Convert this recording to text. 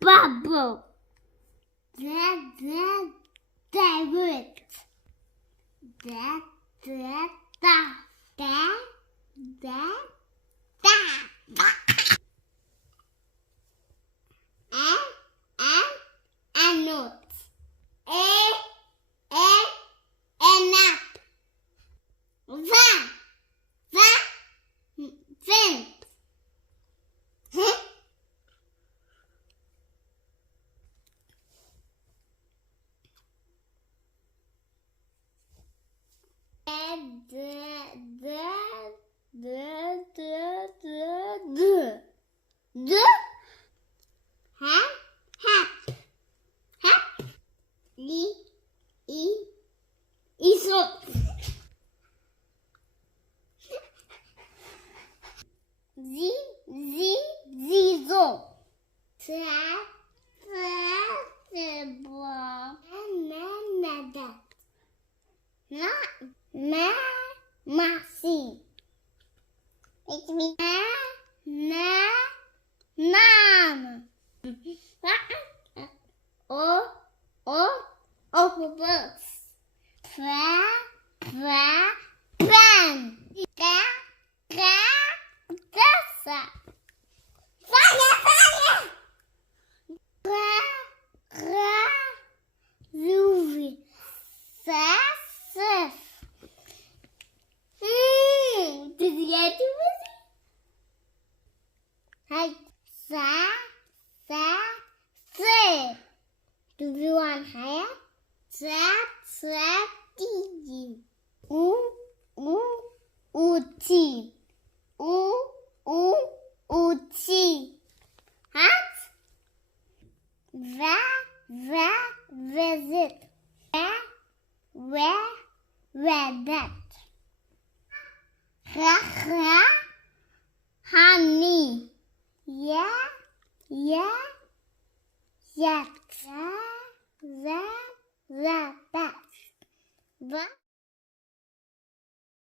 Bubble. David. Da. Note. Nap. Vent. Zizo. Masih. It means octopus. Pen. Dasa. Saya. Ruby. Sasif. Did you get it? Hi. Do you want higher? Digi. Uti. Uti. Hat. Visit. That. Honey. Yeah. That.